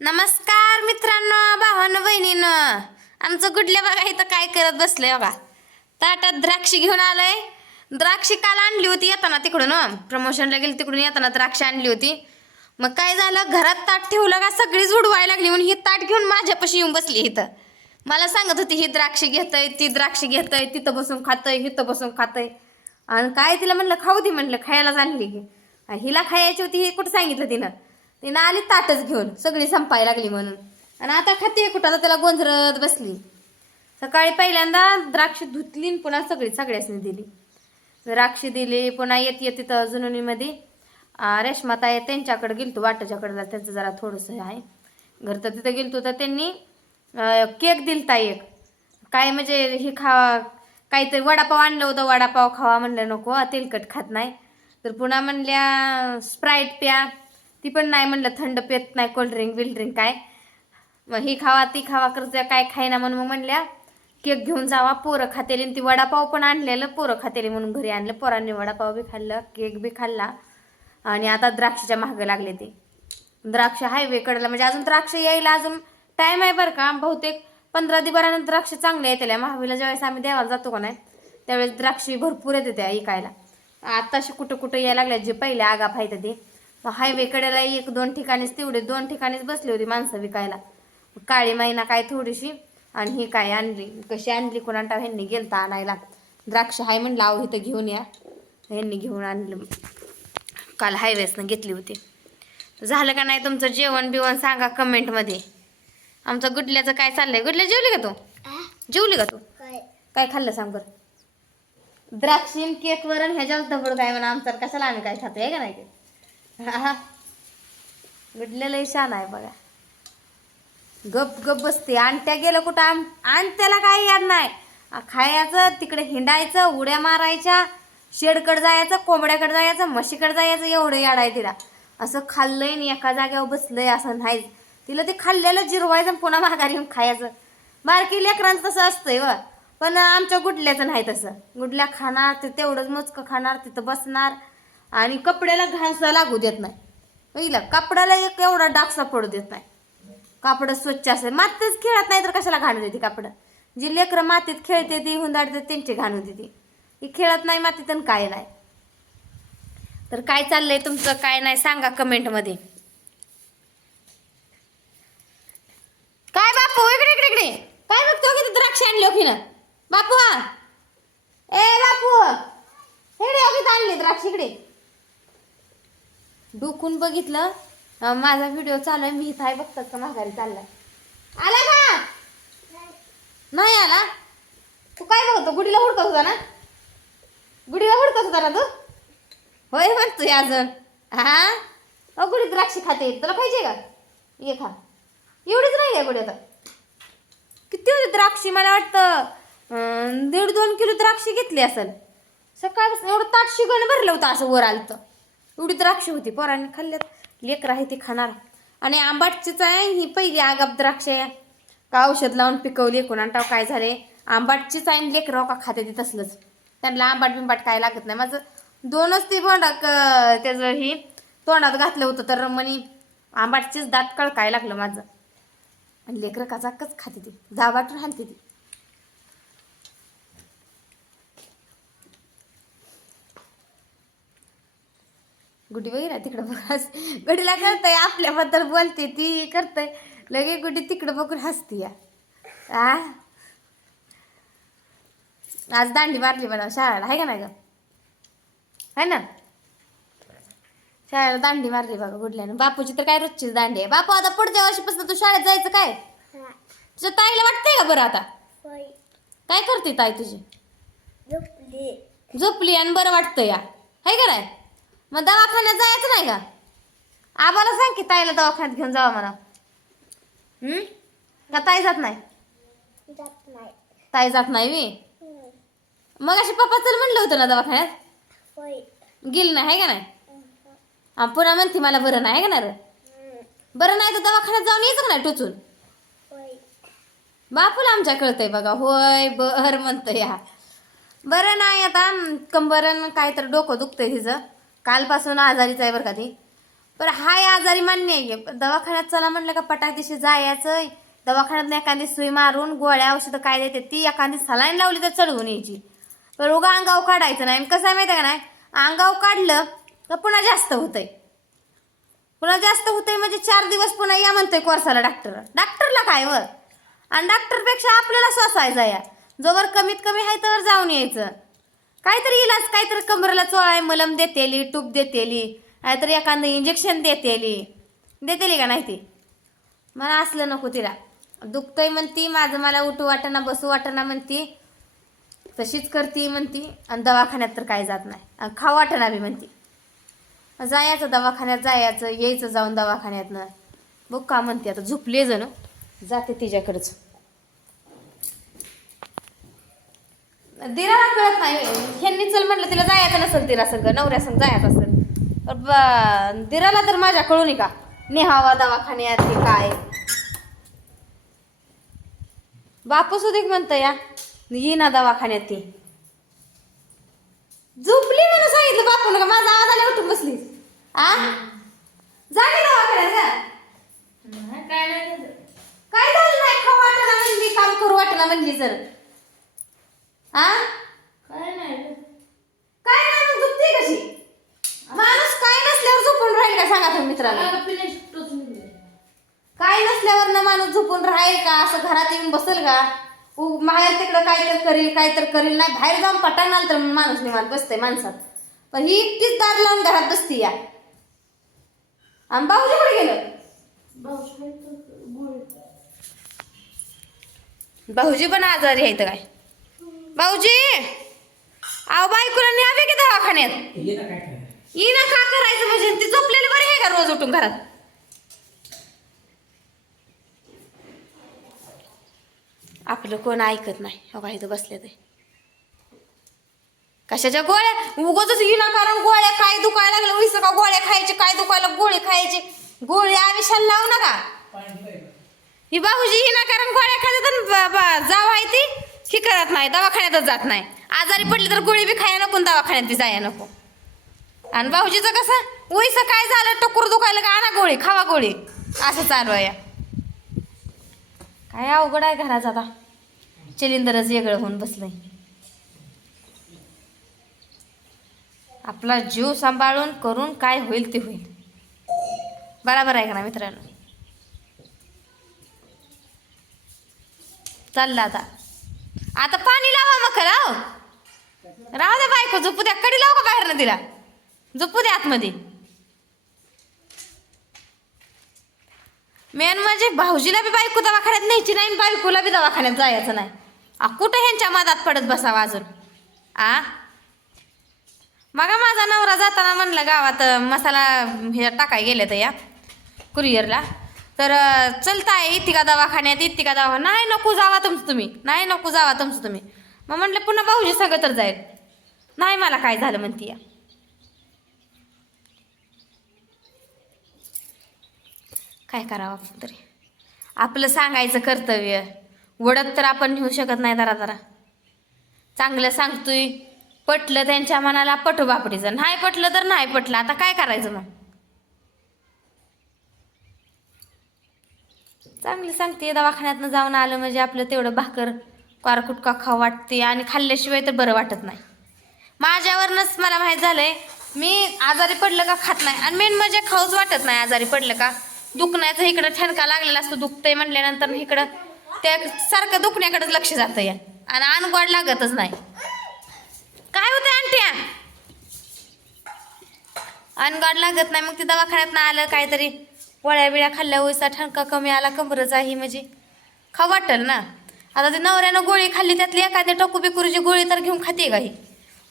नमस्कार मित्रांनो, भावांनो, बहिणींनो. आमचं गुडल्या बघा इथं काय करत बसलंय बघा. ताटात द्राक्ष घेऊन आलंय. द्राक्ष काल आणली होती येताना तिकडून, प्रमोशनला गेली तिकडून येताना द्राक्ष आणली होती. मग काय झालं, घरात ताट ठेवलं का सगळीच उडवायला लागली म्हणून ही ताट घेऊन माझ्यापाशी येऊन बसली इथं. मला सांगत होती ही द्राक्ष घेतय, ती द्राक्ष घेतय, तिथं बसून खातय, इथं बसून खातय. आणि काय तिला म्हणलं खाऊ दे, म्हणलं खायलाच आणली की. हिला खायची होती हे कुठं सांगितलं तिनं आली ताटच घेऊन, सगळी संपायला लागली म्हणून. आणि आता खाते कुठाला त्याला गोंधरत बसली. सकाळी पहिल्यांदा द्राक्ष धुतली पुन्हा सगळ्यासनी दिली. द्राक्ष दिली पुन्हा येत तिथं जुनुनीमध्ये रेशमाताई त्यांच्याकडे गेलतो, वाटच्याकडला त्यांचं जरा थोडंसं आहे घर. तर तिथं गेलतो तर त्यांनी केक दिलता एक. काय म्हणजे हे काहीतरी वडापाव आणलं होतं, वडापाव खावा म्हणलं नको, तेलकट खात नाही. तर पुन्हा म्हणल्या स्प्राईट प्या, ती पण नाही म्हणलं, थंड पेत नाही, कोल्ड्रिंक बिल्ड्रिंक काय. मग ही खावा ती खावा करते, काय खायना म्हणून मग म्हणल्या केक घेऊन जावा, पोरं खातेली. ती वडापाव पण आणलेलं, पोरं खातेली म्हणून घरी आणलं. पोरांनी वडापाव बी खाल्लं, केक बी खाल्ला. आणि आता द्राक्षच्या मागं लागले ते. द्राक्ष हायवे कडेला, म्हणजे अजून द्राक्ष यायला अजून टाईम आहे बरं का. बहुतेक 15 दिवसानंतर द्राक्ष चांगले येते. महावीला ज्यावेळेस आम्ही देवाला जातो का नाही त्यावेळेस द्राक्ष भरपूर येते त्या इकायला. आताशी कुठं यायला लागल्या, जे पहिले आगाप आहे ते. हायवे कडेला 1-2 ठिकाणीच, तेवढे 2 ठिकाणीच बसली होती माणसं विकायला. काळी मैना काय थोडीशी आणि ही काय आणली, कशी आणली कोणाटा ह्यांनी गेलता आणायला. द्राक्ष हाय म्हणलं, आहो इथं घेऊन या. ह्यांनी घेऊन आणलं, काल हायवेसनं घेतली होती. झालं का नाही तुमचं जेवण बिवण सांगा कमेंटमध्ये. आमचं गुडल्याचं काय चाललंय. गुडल्या जेवली का तू? जेवली का तू? काय खाल्लं सांग बरं. द्राक्षीन केक वरण ह्याच्यावर दबड काय म्हणा आमचं, कशाला आम्ही काय खातो आहे का नाही ते. हा गुडलेलं शान आहे बघा, गप गप बसते. आणि त्या गेलं कुठं त्याला काही याद नाही. खायचं, तिकडे हिंडायचं, उड्या मारायच्या, शेडकडे जायचं, कोंबड्याकडे जायचं, म्हशीकडे जायचं, एवढं याड आहे तिला. असं खाल्लंय आणि एका जाग्यावर बसलंय असं नाही. तिला ते खाल्लेलं जिरवायचं पुन्हा माघारी येऊन खायचं. बारकी लेकरांचं तसं असतंय व, पण आमच्या गुडल्याचं नाही तसं. गुडल्या खाणार ते तेवढंच मोजकं खाणार, तिथं बसणार आणि कपड्याला घाण लागू देत नाही. पहिलं कपड्याला एक एवढा डागसा पडू देत नाही. कापड स्वच्छ असेल, मातीच खेळत नाही तर कशाला घाणू देते कापडं. जी लेकरं मातीत खेळते ती हुंदाडते त्यांची घाणू देते. ही खेळत नाही मातीत आणि काय नाही. तर काय चाललंय तुमचं काय नाही सांगा कमेंटमध्ये. काय बापू इकडे इकडे इकडे काय बघतो, किती द्राक्ष आणली हो की ना बापू. हा ए बापू, इकडे आणली द्राक्ष, इकडे. डोकून बघितलं माझा व्हिडिओ चालू आहे, मी इथं बघतात का माघारी चाललाय. आला का नाही आला? तू काय बघतो, गुडीला हुडकत होता ना, गुडीला हुडकत होता ना तू. होय म्हणतोय अजून. हा गुडी द्राक्ष खाते, तुला खायचे का? ये खा. एवढीच नाही आहे गुडी आता. किती होती द्राक्षी, मला वाटतं 1.5-2 किलो द्राक्षी घेतली असेल. सकाळपासून एवढं ताट शिगण भरलं होतं, असं वर आलं तर एवढी द्राक्ष होती. पोरांनी खाल्ल्यात, लेकर आहे ती खाणार. आणि आंबाटचीच आहे ही पहिली आगाप द्राक्ष आहे का औषध लावून पिकवली कोणाटाव काय झाले. आंबाटचीच आहे, लेकरं का खाते ती तसलंच. त्यांना आंबाट बिंबाट काय लागत नाही. माझं 2च ती बोंडाक त्याचं ही तोंडात घातलं होतं तर म्हणी आंबाटचीच दात कळकाय लागलं माझं. आणि लेकरं काचाकच खाते ती, जावाटून हाणते ती. गुडी वगैरे तिकडं बघ, गुडीला करतय आपल्याबद्दल बोलते ती करतय लगे, गुडी तिकडं बघून हसती या. आज दांडी मारली म्हणा शाळेला, आहे का नाही ग, है ना. शाळेला दांडी मारली बघा गुडल्यानं. बापूची तर काय रोजचीच दांडी आहे. बापू आता पुढच्या वर्षीपासून तू शाळेत जायचं काय? तुझ्या ताईला वाटतंय का बरं आता? काय करते ताई तुझी? झोपली आणि बरं वाटतं या, है का नाही. मग दवाखान्यात जायचं नाही का? आम्हाला सांग की ताईला दवाखान्यात घेऊन जावा म्हणा. का ताई जात नाही? ताई जात नाही मी. मग अशी पप्पा चल म्हणलं होतं ना दवाखान्यात, गेली नाही, आहे का नाही. पुन्हा म्हणते मला बरं नाही, आहे का नाही. बरं नाही तर दवाखान्यात जाऊन यायचं का नाही टोचून. बापूला आमच्या कळतंय बघा, होय बर म्हणतं या. बरं नाही आता कंबरन काय तर डोकं दुखतंय तिचं, कालपासून आजारीच आहे बरं का ती. पण हाय आजारी मान्य आहे, पण दवाखान्यात चला म्हणलं का पटाक दिवशी जायचं. दवाखान्यात एखादी सुई मारून गोळ्या औषधं काय देते ती, एखादी सलाईन लावली तर चढवून यायची. पण उगा अंगाव काढायचं नाही. कसं आहे माहिती आहे का नाही, अंगाव काढलं तर पुन्हा जास्त होतंय. पुन्हा जास्त होतंय म्हणजे 4 दिवस पुन्हा या म्हणतोय कोर्साला डॉक्टरला काय वर. आणि डॉक्टरपेक्षा आपल्याला सोसायचा या. जोवर कमीत कमी आहे तर जाऊन यायचं. काहीतरी इलाज, काहीतरी कमरेला चोळाय मलम देतेली, टूप देतेली, नाहीतर एखादं इंजेक्शन देतेली का नाही ती. मला असलं नको तिला. दुखतंय म्हणती, माझं मला उठू वाटना बसू वाटना म्हणती, तशीच करती म्हणती. आणि दवाखान्यात तर काय जात नाही, आणि खाऊ वाटना बी म्हणती. जायचं दवाखान्यात, जायचं यायचं जाऊन दवाखान्यातनं. बघ का म्हणते आता, झोपले जण जाते तिच्याकडेच. दिराला कळत नाही. ह्यांनी चल म्हटलं तिला जायचं नसेल, दिरा संग नवऱ्या संग जायचं असेल तर दिराला तर माझ्या कळून का नेहावा दवाखान्यात हे काय. बापू सुद्धा म्हणतं या ये ना दवाखान्यात. ती झोपली म्हणून सांगितलं बापून का, माझा आवाज आला उठून बसली. आ जागे दवाखान्यात काय झालं नाही, खाऊ वाटणा म्हणली, काम करू वाटणा म्हणली. जर काय नाही मग झोपते कशी. माणूस काय नसल्यावर झोपून राहील का सांगा तुम्ही मित्रांनो. काय नसल्यावर ना माणूस झोपून राहील का, असं घरात येऊन बसेल का. बाहेर तिकडं काय तर करील नाही, बाहेर जाऊन पटायला आलं तर माणूस निवांत बसतंय माणसात. पण ही एकटीच दार लावून घरात बसती या. आणि भाऊजी कुठे गेलं. भाऊजी पण आजारी आहेत काय. भाऊजी अहो बायकोला न्यावे की दवाखान्यात. ये ना का करायचं म्हणजे, ती झोपलेली बरी आहे का रोज उठून घरात. आपलं कोण ऐकत नाही. हो का इथं बसले ते कशाच्या गोळ्या उगाचच विनाकारण गोळ्या. काय दुखायला लागलं उईस का गोळ्या खायचे, काय दुखायला गोळी खायची. गोळी आविषाला लावू नका. ही भाऊजी विनाकारण गोळ्या खातात, जाव आहे ती ही करत नाही, दवाखान्यातच जात नाही. आजारी पडली तर गोळी बी खाया नको, दवाखान्यात बी जाया नको. आणि भाऊजीचं कसं उईस काय झालं टकुर दुखायला का आणा गोळी, खावा गोळी, असं चालू आहे. काय अवघड आहे घरात आता. चिलिंदरच वेगळं होऊन बसलंय. आपला जीव सांभाळून करून काय होईल ते होईल. बरोबर आहे का ना मित्रांनो. चाललं आता पाणी लावा मग राव. राहू द्या बायको झोपू द्या. कडी लाव का बाहेर ना तिला, झोपू द्या आतमध्ये. मेन म्हणजे भाऊजीला बी बायको दवाखान्यात न्यायची नाही, बायकोला बी दवाखान्यात जायचं नाही. कुठं ह्यांच्या मधात पडत बसावा अजून. मग माझा नवरा जाताना म्हणलं गावात मसाला हे टाकाय गेले तर या कुरिअरला, तर चलताय इथे का दवाखान्यात, इथे का दवाखान्यात. नाही नको जावा तुमचं तुम्ही, नाही नको जावा तुमचं तुम्ही. मग म्हटलं पुन्हा भाऊजी सगळं तर जाईल. नाही मला काय झालं म्हणती या. काय करावं तरी. आपलं सांगायचं कर्तव्य. वडत तर आपण नेऊ शकत नाही. जरा चांगलं सांगतोय, पटलं त्यांच्या मनाला पटू बापडीचं, नाही पटलं तर नाही पटलं. आता काय करायचं मग. चांगली सांगते, दवाखान्यातनं जाऊन आलं म्हणजे आपलं तेवढं भाकर कारकुटका खाऊ वाटते. आणि खाल्ल्याशिवाय तर बरं वाटत नाही. माझ्यावरनंच मला माहीत झालंय, मी आजारी पडलं का खात नाही. आणि मेन म्हणजे खाऊच वाटत नाही आजारी पडलं का. दुखण्याचं इकडं ठणका लागलेला असतो, दुखतंय म्हटल्यानंतर इकडं त्या सारखं दुखण्याकडेच लक्ष जातं या. आणि अनगोड लागतच नाही. काय होतं आणट्या, अनगोड लागत नाही. मग ते दवाखान्यात आलं काहीतरी गोळ्या बिळ्या खाल्ल्या, उसा ठणका कमी आला, कमरचा ही म्हणजे खाऊ वाटेल ना. आता ते नवऱ्यानं गोळी खाल्ली, त्यातली एखाद्या टोकू बिकुरीची गोळी तर घेऊन खाते का ही.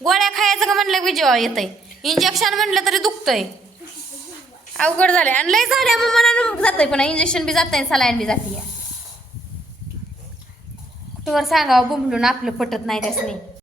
गोळ्या खायचं का म्हणलं की जेव्हा येतंय, इंजेक्शन म्हणलं तरी दुखतंय. अवघड झालंय. आणि लय झाल्या मग मनानं जातंय, पण इंजेक्शन बी जातंय, सलाईन बी जाते या. कुठवर सांगावं बुंबलून आपलं पटत नाही त्यासनी.